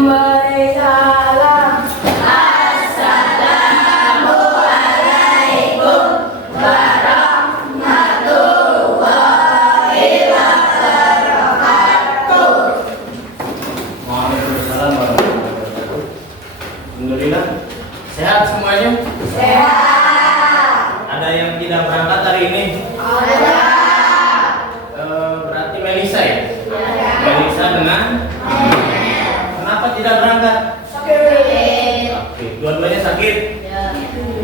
memberi salam. Assalamualaikum warahmatullahi wabarakatuh. Waalaikumsalam warahmatullahi wabarakatuh. Alhamdulillah. Sehat semuanya? Sehat. Ada yang tidak berangkat hari ini? Ada. Berarti Melisa ya? Ada. Melisa dengan? Kenapa tidak berangkat? Sakit. Oke, dua-duanya sakit.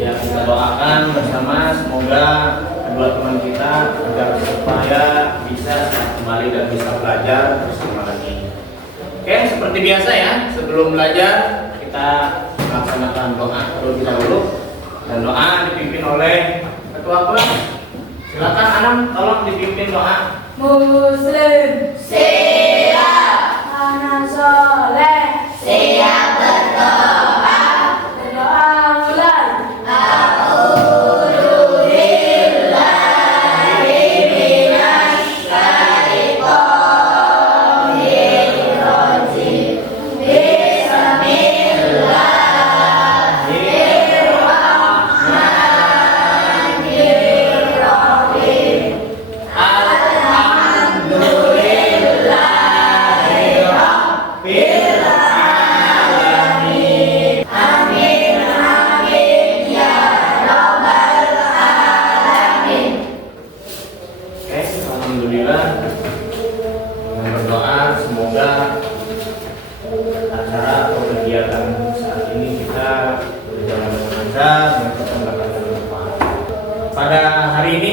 Ya, kita doakan bersama semoga kedua teman kita agar supaya bisa kembali dan bisa belajar bersama lagi. Oke, seperti biasa ya, sebelum belajar kita melaksanakan doa terlebih dahulu, dan doa dipimpin oleh ketua kelas. Silakan Anam, tolong dipimpin doa. Muslim siap, anak soleh siap berdoa. Berdoa mulai. Alhamdulillah, dengan berdoa semoga acara atau kegiatan saat ini kita berjalan dengan lancar dan terlaksana dengan tepat. Pada hari ini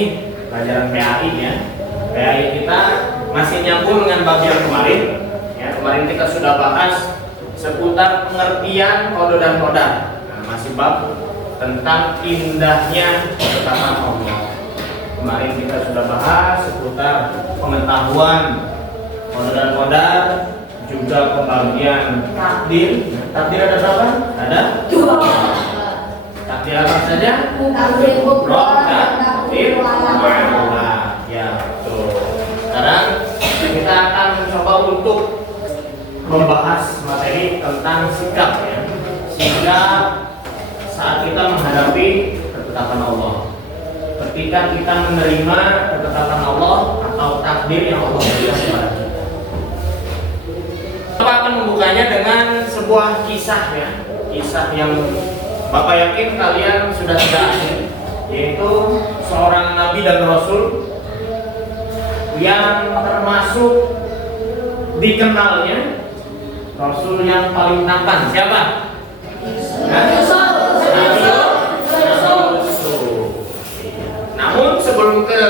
pelajaran PAI ya, PAI kita masih nyambung dengan bab yang kemarin. Ya, kemarin kita sudah bahas seputar pengertian kode dan kodar. Nah, masih bab tentang indahnya ketetapan Allah. Kemarin kita sudah bahas seputar pengetahuan kode dan kodar, juga pembagian takdir. Takdir ada berapa? Ada Dua. takdir apa saja? Takdir Roh kubra, dan takdir takdir wala. wala. Ya betul. Sekarang kita akan mencoba untuk membahas materi tentang sikap ya. Sikap saat kita menghadapi ketetapan Allah. Ketika kita menerima ketetapan Allah atau takdir yang Allah berikan kepada kita. Kita akan membukanya dengan sebuah kisah ya, kisah yang Bapak yakin kalian sudah tidak asing, yaitu seorang nabi dan rasul yang termasuk dikenalnya rasul yang paling tampan. Siapa? Namun sebelum ke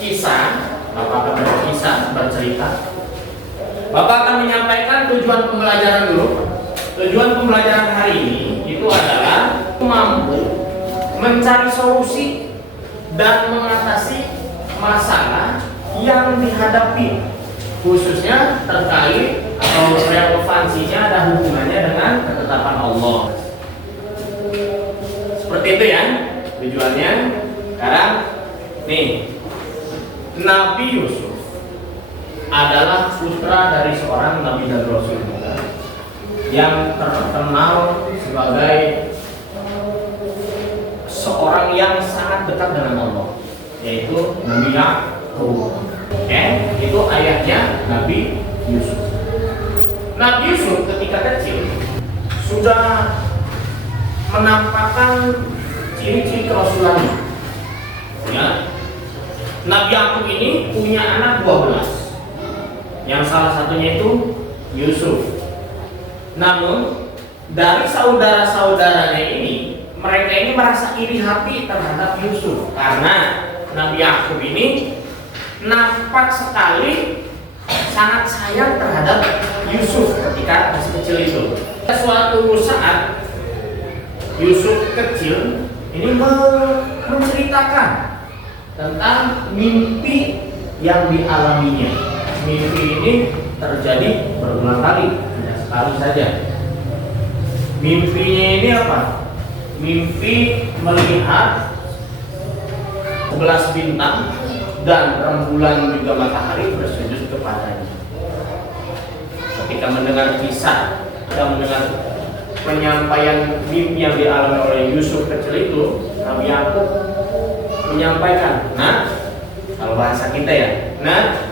kisah, Bapak akan bercerita. Bapak akan menyampaikan tujuan pembelajaran dulu. Tujuan pembelajaran hari ini itu adalah mampu mencari solusi dan mengatasi masalah yang dihadapi, khususnya terkait atau relevansinya ada hubungannya dengan ketetapan Allah. Seperti itu ya tujuannya. Sekarang nih, Nabi Yusuf adalah putra dari seorang nabi dan rasul yang terkenal sebagai seorang yang sangat dekat dengan Allah, yaitu Nabi Yakub. Itu ayahnya Nabi Yusuf. Nabi Yusuf ketika kecil sudah menampakkan ciri-ciri kerasulannya. Ya, Nabi Yakub ini punya anak 12, yang salah satunya itu Yusuf. Namun dari saudara-saudaranya ini, mereka ini merasa iri hati terhadap Yusuf karena Nabi Yakub ini nampak sekali sangat sayang terhadap Yusuf ketika masih kecil itu. Suatu saat Yusuf kecil ini menceritakan tentang mimpi yang dialaminya. Mimpi ini terjadi berulang kali, tidak sekali saja. Mimpinya ini apa? Mimpi melihat 11 bintang dan rembulan juga matahari bersujud kepadanya. Ketika mendengar kisah kita mendengar penyampaian mimpi yang dialami oleh Yusuf kecil itu, Nabi Yakub menyampaikan, nah, kalau bahasa kita ya, nah,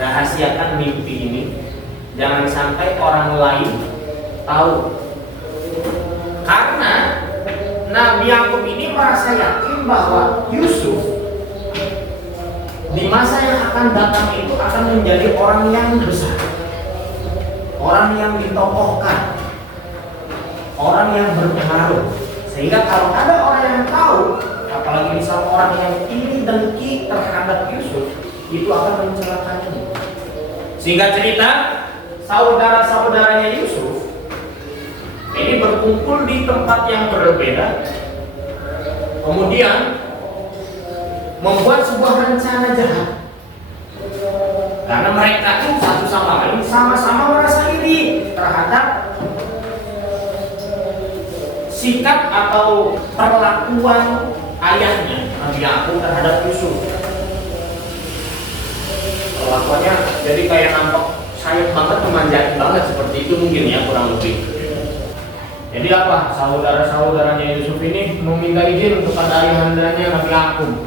rahasiakan mimpi ini, jangan sampai orang lain tahu. Karena Nabi Yakub ini merasa yakin bahwa Yusuf di masa yang akan datang itu akan menjadi orang yang besar, orang yang ditokohkan, orang yang berpengaruh. Sehingga kalau ada orang yang tahu, apalagi misal orang yang iri dengki terhadap Yusuf, itu akan mencelakainya. Sehingga cerita saudara-saudaranya Yusuf ini berkumpul di tempat yang berbeda, kemudian membuat sebuah rencana jahat. Karena mereka itu satu sama lain sama-sama merasa iri terhadap sikap atau perlakuan ayahnya Nabi Yakub terhadap Yusuf. Perlakuannya jadi kayak nampak sayang banget, memanjakan banget, seperti itu mungkin ya, kurang lebih. Jadi apa? Saudara-saudaranya Yusuf ini meminta izin kepada ayahandanya Nabi Yakub.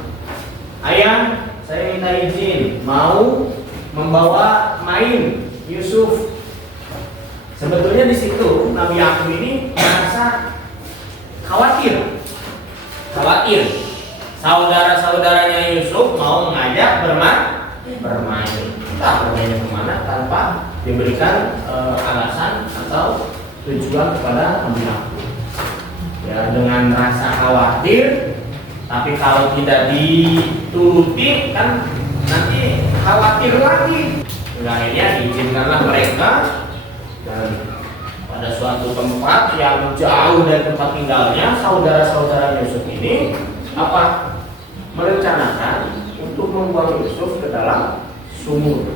Ayah, saya minta izin mau membawa main Yusuf. Sebetulnya di situ Nabi Yakub ini merasa khawatir. Saudara-saudaranya Yusuf mau mengajak bermain. Entah bermainnya kemana tanpa diberikan alasan atau tujuan kepada Nabi Yakub. Ya, dengan rasa khawatir, tapi kalau tidak dituruti kan nanti khawatir lagi. Akhirnya diizinkanlah mereka, dan pada suatu tempat yang jauh dari tempat tinggalnya saudara-saudara Yusuf ini merencanakan untuk membuang Yusuf ke dalam sumur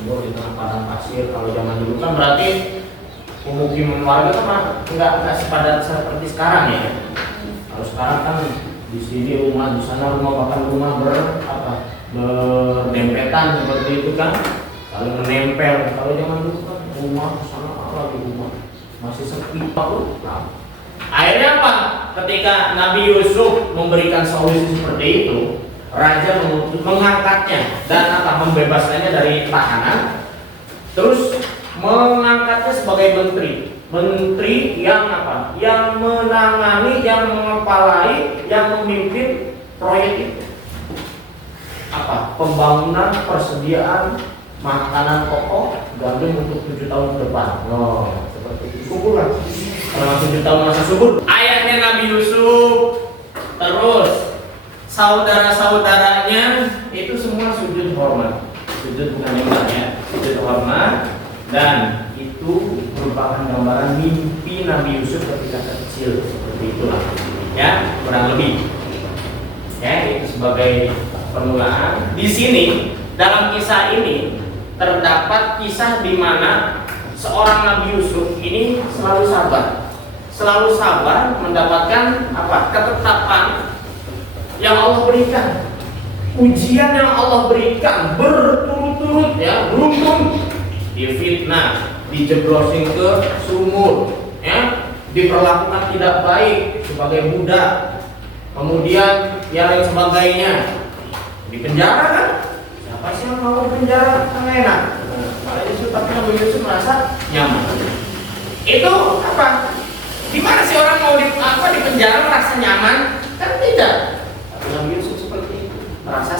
di tengah padang pasir. Kalau zaman dulu kan berarti pemukiman warga kan nggak sepadat seperti sekarang ya. Kalau sekarang kan di sini rumah, di sana rumah, bahkan rumah berdempetan seperti itu kan, saling menempel. Kalau zaman dulu kan rumah sana lagi rumah masih sepi. Nah, akhirnya apa? Ketika Nabi Yusuf memberikan solusi seperti itu, raja mengangkatnya dan membebaskannya dari tahanan, terus mengangkatnya sebagai menteri yang yang menangani, yang mengepalai, yang memimpin proyek itu. Pembangunan persediaan makanan pokok gandum untuk 7 tahun ke depan. Seperti itu. Subur lah. Selama 7 tahun masa subur. Ayahnya Nabi Yusuf, terus saudara-saudaranya itu semua sujud hormat. Sujud bukan nyembah ya, sujud hormat. Dan itu merupakan gambaran mimpi Nabi Yusuf ketika kecil, seperti itulah ya, kurang lebih ya. Itu sebagai permulaan. Di sini dalam kisah ini terdapat kisah di mana seorang Nabi Yusuf ini selalu sabar mendapatkan ketetapan yang Allah berikan, ujian yang Allah berikan berturut-turut ya, beruntun. Difitnah, dijeblosin ke sumur, ya, diperlakukan tidak baik sebagai budak, kemudian yang lain sebagainya, dipenjara kan? Siapa sih yang mau penjara? Kan enak. Kalau Yusuf, tapi Nabi Yusuf merasa nyaman. Itu di mana sih orang mau di penjara merasa nyaman? Kan tidak. Tapi Nabi Yusuf seperti itu, merasa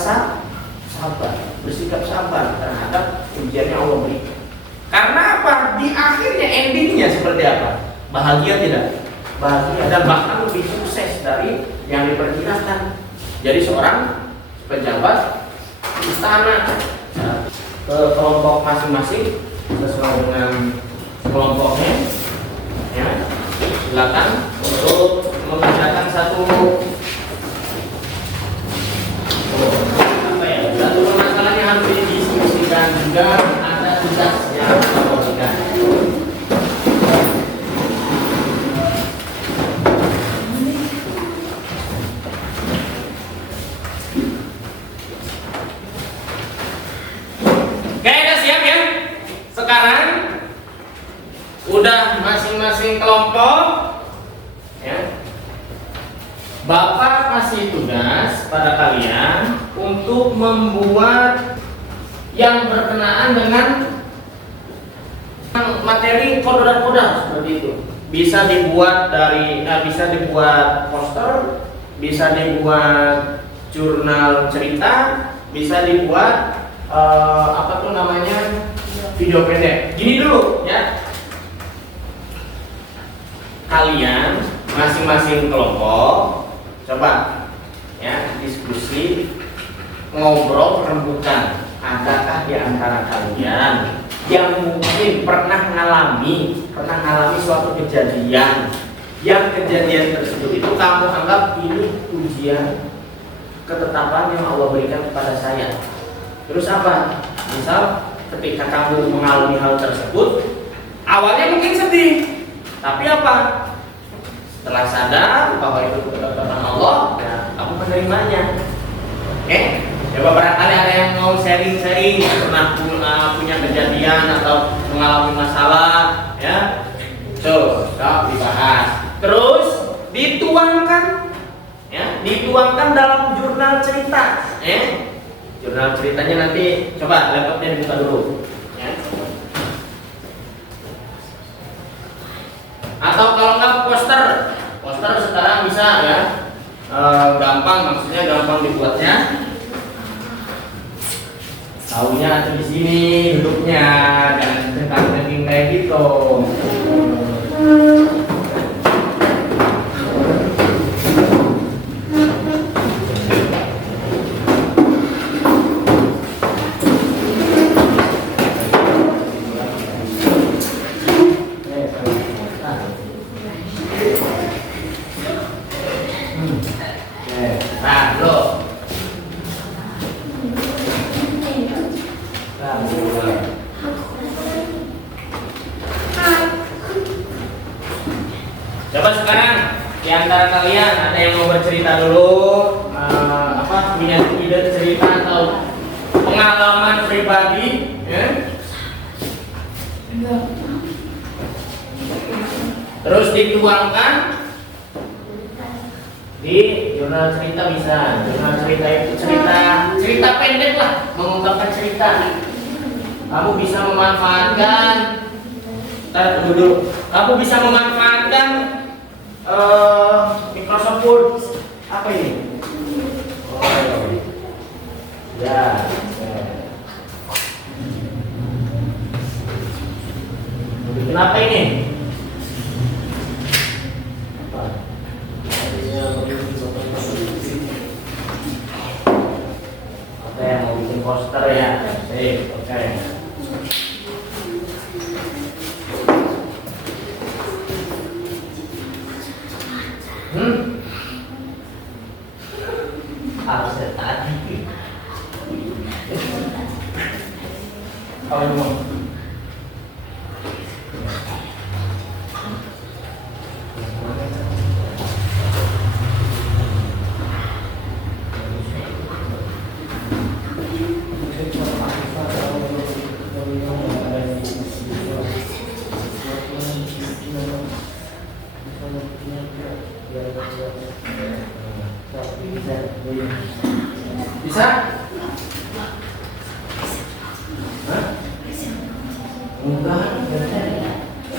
sabar, bersikap sabar terhadap ujian yang Allah berikan. Karena di akhirnya endingnya seperti apa? Bahagia tidak? Bahagia, dan bahkan lebih sukses dari yang diperkirakan. Jadi seorang pejabat istana ke kelompok masing-masing sesuai dengan kelompoknya ya. Silakan untuk mengerjakan satu permasalahan yang harus didiskusikan, juga ada tugas yang dilakukan. Oke, udah siap ya? Sekarang Bapak kasih tugas pada kalian untuk membuat yang berkenaan dengan materi kodrat-kodrat seperti itu. Bisa dibuat bisa dibuat poster, bisa dibuat jurnal cerita, bisa dibuat video pendek. Gini dulu ya. Kalian masing-masing kelompok coba ya diskusi, ngobrol, rembukan. Adakah di antara kalian yang mungkin pernah ngalami suatu kejadian, yang kejadian tersebut itu kamu anggap ini ujian ketetapan yang Allah berikan kepada saya. Terus apa? Misal ketika kamu mengalami hal tersebut, awalnya mungkin sedih, tapi apa? Setelah sadar bahwa itu ketetapan Allah, ya, kamu menerimanya. Oke? Coba barangkali ada yang mau sharing-sharing, pernah punya kejadian atau mengalami masalah, ya. Coba dibahas. Terus dituangkan, ya, dituangkan dalam jurnal cerita, ya. Jurnal ceritanya nanti coba laptopnya dibuka dulu, ya. Atau kalau nggak poster sekarang bisa ya, gampang, maksudnya gampang dibuatnya. Tahunya ada di sini duduknya dan tentang kayak gitu. Nah, lo. Coba sekarang di antara kalian ada yang mau bercerita dulu, punya ide cerita atau pengalaman pribadi, ya? Terus dituangkan di jurnal cerita bisa. Jurnal cerita itu cerita pendek lah, mengungkapkan cerita. Kamu bisa memanfaatkan, tunggu dulu. Kamu bisa memanfaatkan Microsoft Word. Apa ini? Oh, ya. Bikin apa ini? Oke, mau bikin poster ya. Oke. Harusnya tadi. Kalau mau. Bisa? Hah? Enggak.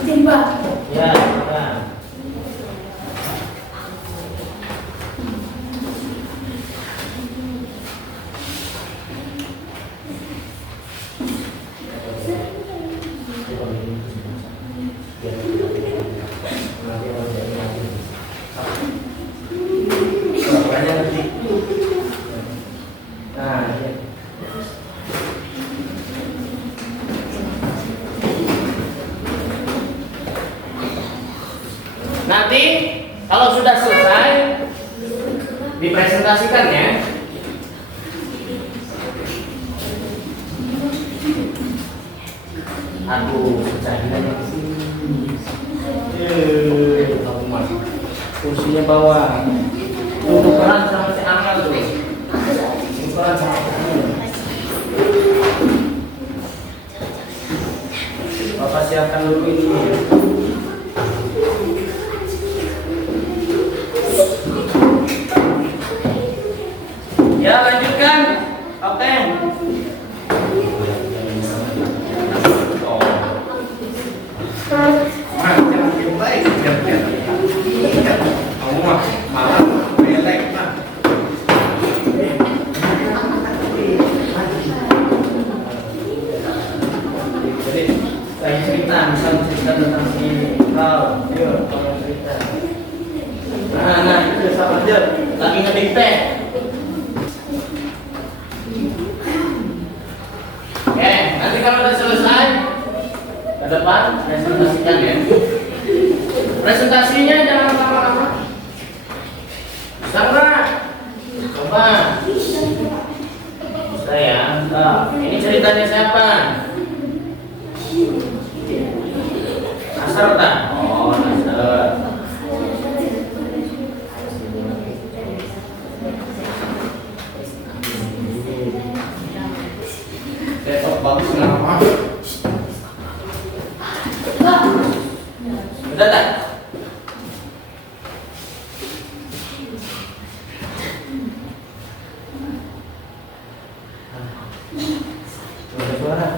Timba. Ya, ya. Nanti kalau sudah selesai dipresentasikan ya. Aduh, cahirannya ke sini. Kamu mas, kursinya bawah. Tukeran sama si Angel tuh. Tukeran sama si Angel. Bapak siapkan dulu ini. Oke, nanti kalau udah selesai ke depan presentasikan ya. Presentasinya jangan lama-lama. Sandra, coba. Saya, ini ceritanya siapa? Nasr tak? Oh, Nasr. Laptop bagus kenapa? Udah tak? Suara.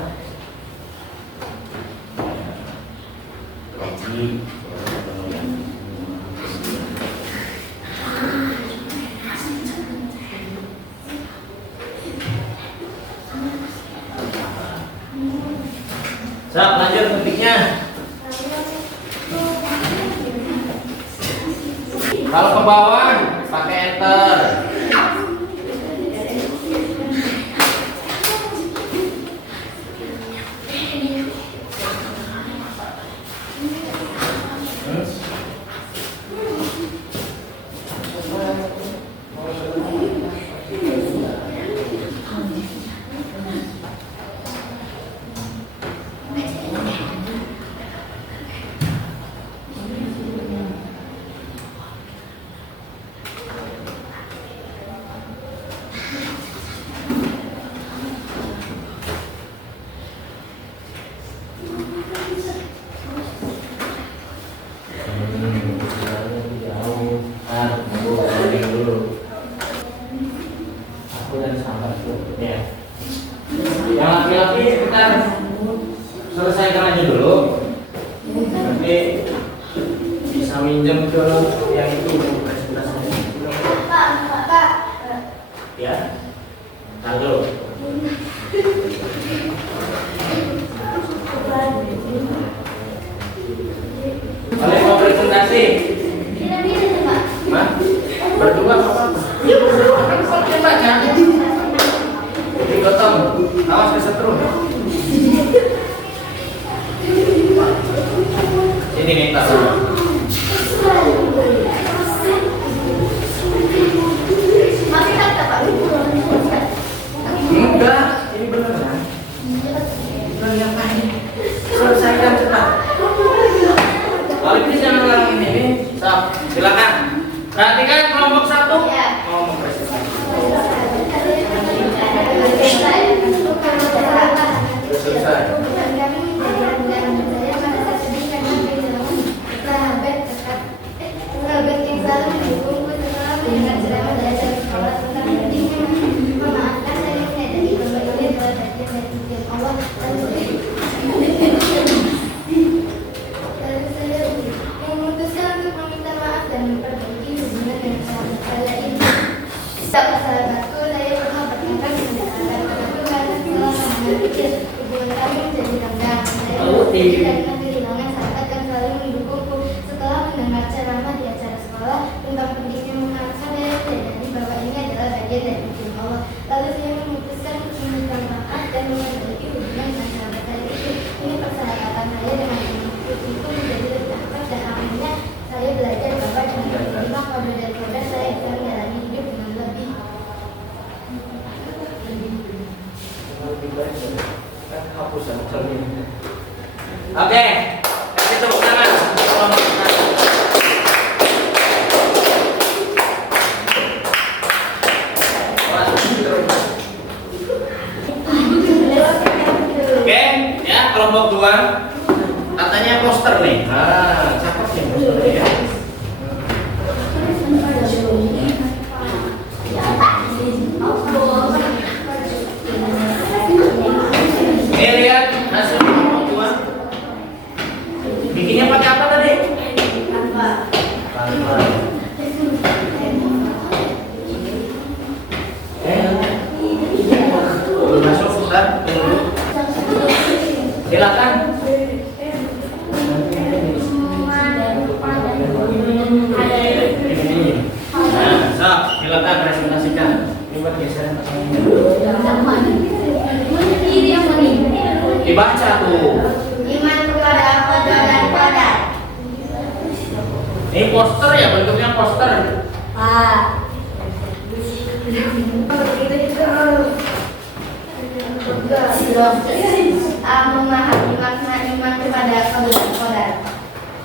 Siap, lanjut ketiknya. Kalau ke bawah pakai enter. Yang laki-laki kita selesaikan aja dulu, nanti bisa minjem ke yang itu presentasinya. Ya, lalu kalian mau presentasi? Hah? Berdua apa? Baca. Digotong, awas kesetrum. Ini minta. Masih kata Pak. Enggak, ini beneran. Beneran yang lain. Selesaikan cepat. Kalau ini jangan ulangi ini. Stop. Silakan. Perhatikan kelompok 1. Ya. Ngomong presentasi. Selesai. Dan kehilangan sahabat yang selalu mendukungku. Setelah mendengar ceramah di acara sekolah tentang pentingnya memaafkan, saya menyadari bahwa ini adalah bagian dari hukum Allah. Lalu saya memutuskan untuk meminta maaf dan memperbaiki hubungan dengan sahabat saya itu. Ini persahabatan saya dengan ibuku itu menjadi lebih akrab dan akhirnya saya belajar bahwa dengan menerima kode dan kode saya bisa menjalani hidup dengan lebih. Hapusan termin. Oke, kasih tepuk tangan. Oke, ya kelompok 2. Katanya poster nih. Ah, cakep nih posternya ya. Oke, lihat hasil kelompok 2. Bikinnya pakai apa tadi? Canva. Masuk, Ustaz. Silakan. Ini buat geseran tangannya. Dibaca tuh. Iman kepada qadar dan qadar. Ini poster ya, bentuknya poster. Memahami makna iman kepada qadar dan qadar.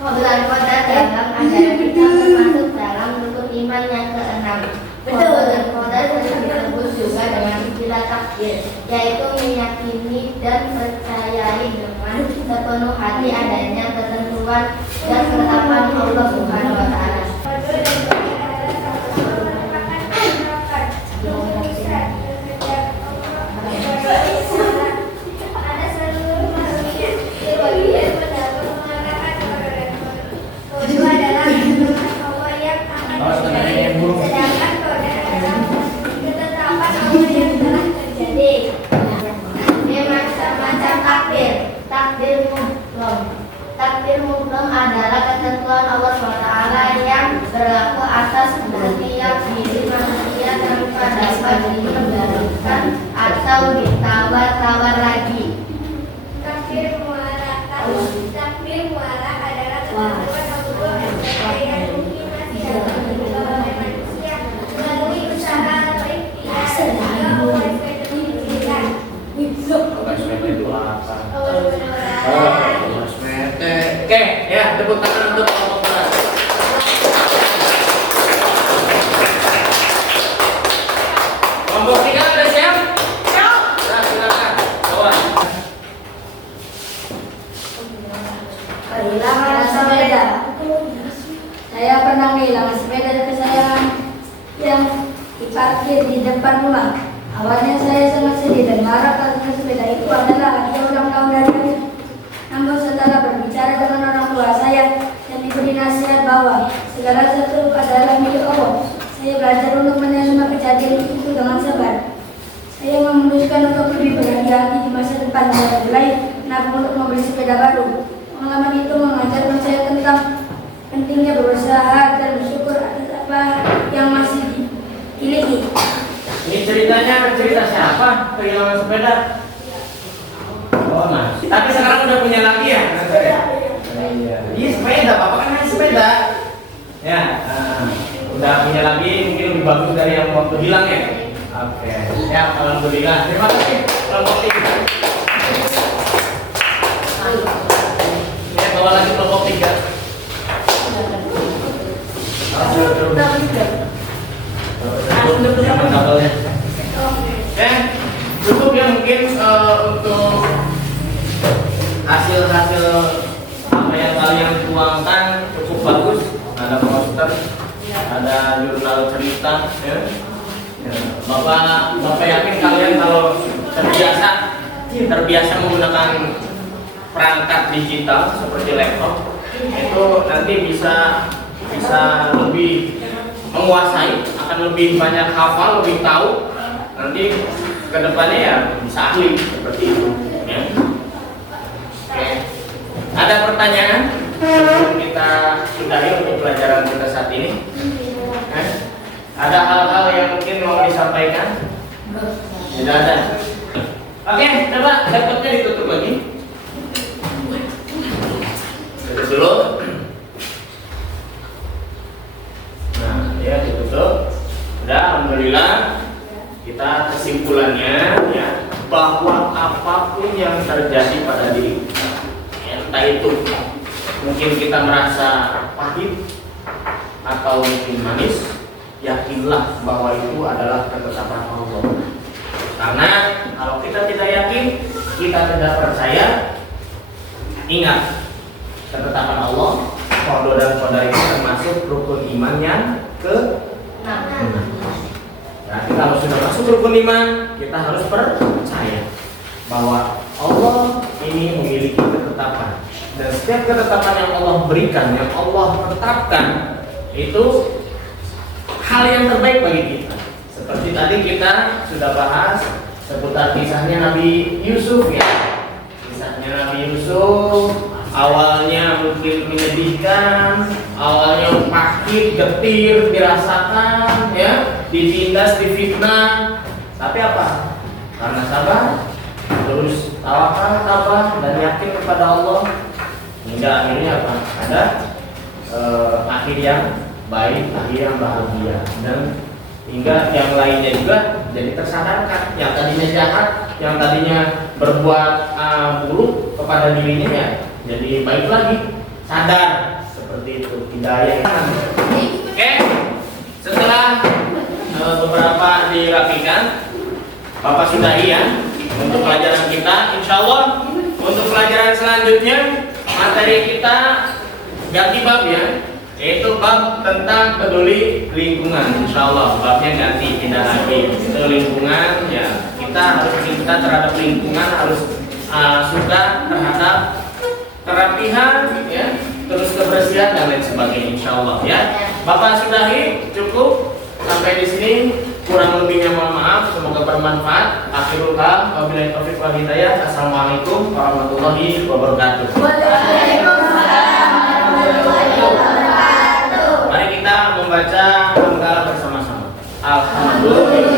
Qadar dan qadar dalam ajaran kita termasuk dalam rukun iman yang keenam. Qadar dan qadar sering disebut juga dengan istilah takdir, yaitu meyakini dan percayai dengan sepenuh hati adanya ketentuan dan ketetapan Allah Subhanahu wa taala. Takdir mutlak adalah ketentuan Allah SWT yang berlaku atas setiap diri manusia tanpa dapat dikembalikan atau ditawar-tawar lagi. Takdir mutlak adalah ketentuan Allah yang mungkin masih dapat diubah oleh manusia melalui usaha atau ikhtiar yang Allah SWT. Oke, ya, tepuk tangan untuk kelompok berat. Kelompok 3 ada siap? Siap. Nah, silakan. Bawa. Kehilangan sepeda. Saya pernah kehilangan sepeda kesayangan yang diparkir di depan rumah. Awalnya saya sangat sedih dan marah karena sepeda itu adalah hadiah ulang tahun dari kami. Namun setelah berbicara dengan orang tua saya dan diberi nasihat bahwa segala sesuatu adalah milik Allah, saya belajar untuk menerima kejadian itu dengan sabar. Saya memutuskan untuk lebih berhati-hati di masa depan dan mulai menabung untuk membeli sepeda baru. Pengalaman itu mengajarkan saya tentang pentingnya berusaha dan bersyukur atas apa yang masih dimiliki. Ini ceritanya cerita siapa? Kehilangan sepeda? Oh, nah. Tapi sekarang udah punya lagi ya? Iya, sepeda, Bapak kan hanya sepeda. Ya, udah punya lagi, mungkin lebih bagus dari yang waktu hilang ya. Oke, ya, alhamdulillah. Terima kasih kelompok 3. Ya, bawa lagi kelompok 3. Yang kabelnya. Ya, cukup ya mungkin untuk hasil-hasil apa yang kalian tuangkan cukup bagus. Ada poster, ada jurnal cerita, ya. Bapak yakin kalian kalau terbiasa menggunakan perangkat digital seperti laptop itu nanti bisa lebih menguasai, akan lebih banyak hafal, lebih tahu, nanti kedepannya ya bisa ahli seperti itu. Ya. Oke. Ada pertanyaan sebelum kita sudahi untuk pelajaran kita saat ini? Ada hal-hal yang mungkin mau disampaikan? Tidak ada. Oke, coba laptopnya ditutup lagi. Tutup dulu. Nah, ya ditutup. Udah, alhamdulillah. Kita kesimpulannya ya bahwa apapun yang terjadi pada diri kita, entah itu mungkin kita merasa pahit atau mungkin manis, yakinlah bahwa itu adalah ketetapan Allah. Karena kalau kita tidak yakin, kita tidak percaya, ingat ketetapan Allah, qada dan qadar itu termasuk rukun iman yang ke-6. Berarti kalau sudah masuk rukun iman, kita harus percaya bahwa Allah ini memiliki ketetapan, dan setiap ketetapan yang Allah berikan, yang Allah tetapkan, itu hal yang terbaik bagi kita. Seperti tadi kita sudah bahas seputar kisahnya Nabi Yusuf ya. Kisahnya Nabi Yusuf awalnya mungkin menyedihkan, awalnya pahit, getir dirasakan ya. ditindas, difitnah, tapi apa? Karena sabar, terus tawakal, tabah, dan yakin kepada Allah, hingga akhirnya apa? Ada akhir yang baik, akhir yang bahagia, dan hingga yang lainnya juga jadi tersadarkan. Yang tadinya jahat, yang tadinya berbuat buruk kepada dirinya ya jadi baik lagi, sadar seperti itu, hidayah. Oke, setelah beberapa dirapikan, Bapak sudahi ya untuk pelajaran kita. Insya Allah untuk pelajaran selanjutnya materi kita ganti bab ya, yaitu bab tentang peduli lingkungan. Insya Allah babnya ganti, tidak lagi itu lingkungan ya. Kita harus cinta terhadap lingkungan, harus suka terhadap kerapihan ya, terus kebersihan dan lain sebagainya. Insya Allah ya. Bapak sudahi, cukup sampai di sini. Kurang lebihnya mohon maaf, semoga bermanfaat. Akhirul kalam, wabillahi taufiq wal hidayah. Assalamualaikum warahmatullahi wabarakatuh. Waalaikumsalam warahmatullahi wabarakatuh. Mari kita membaca hamdalah bersama-sama. Alhamdulillah.